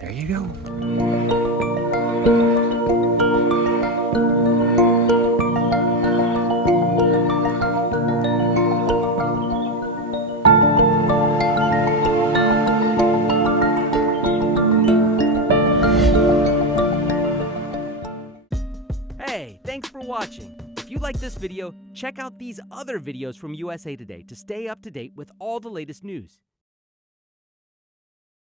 There you go. Hey, thanks for watching. If you like this video, check out these other videos from USA Today to stay up to date with all the latest news.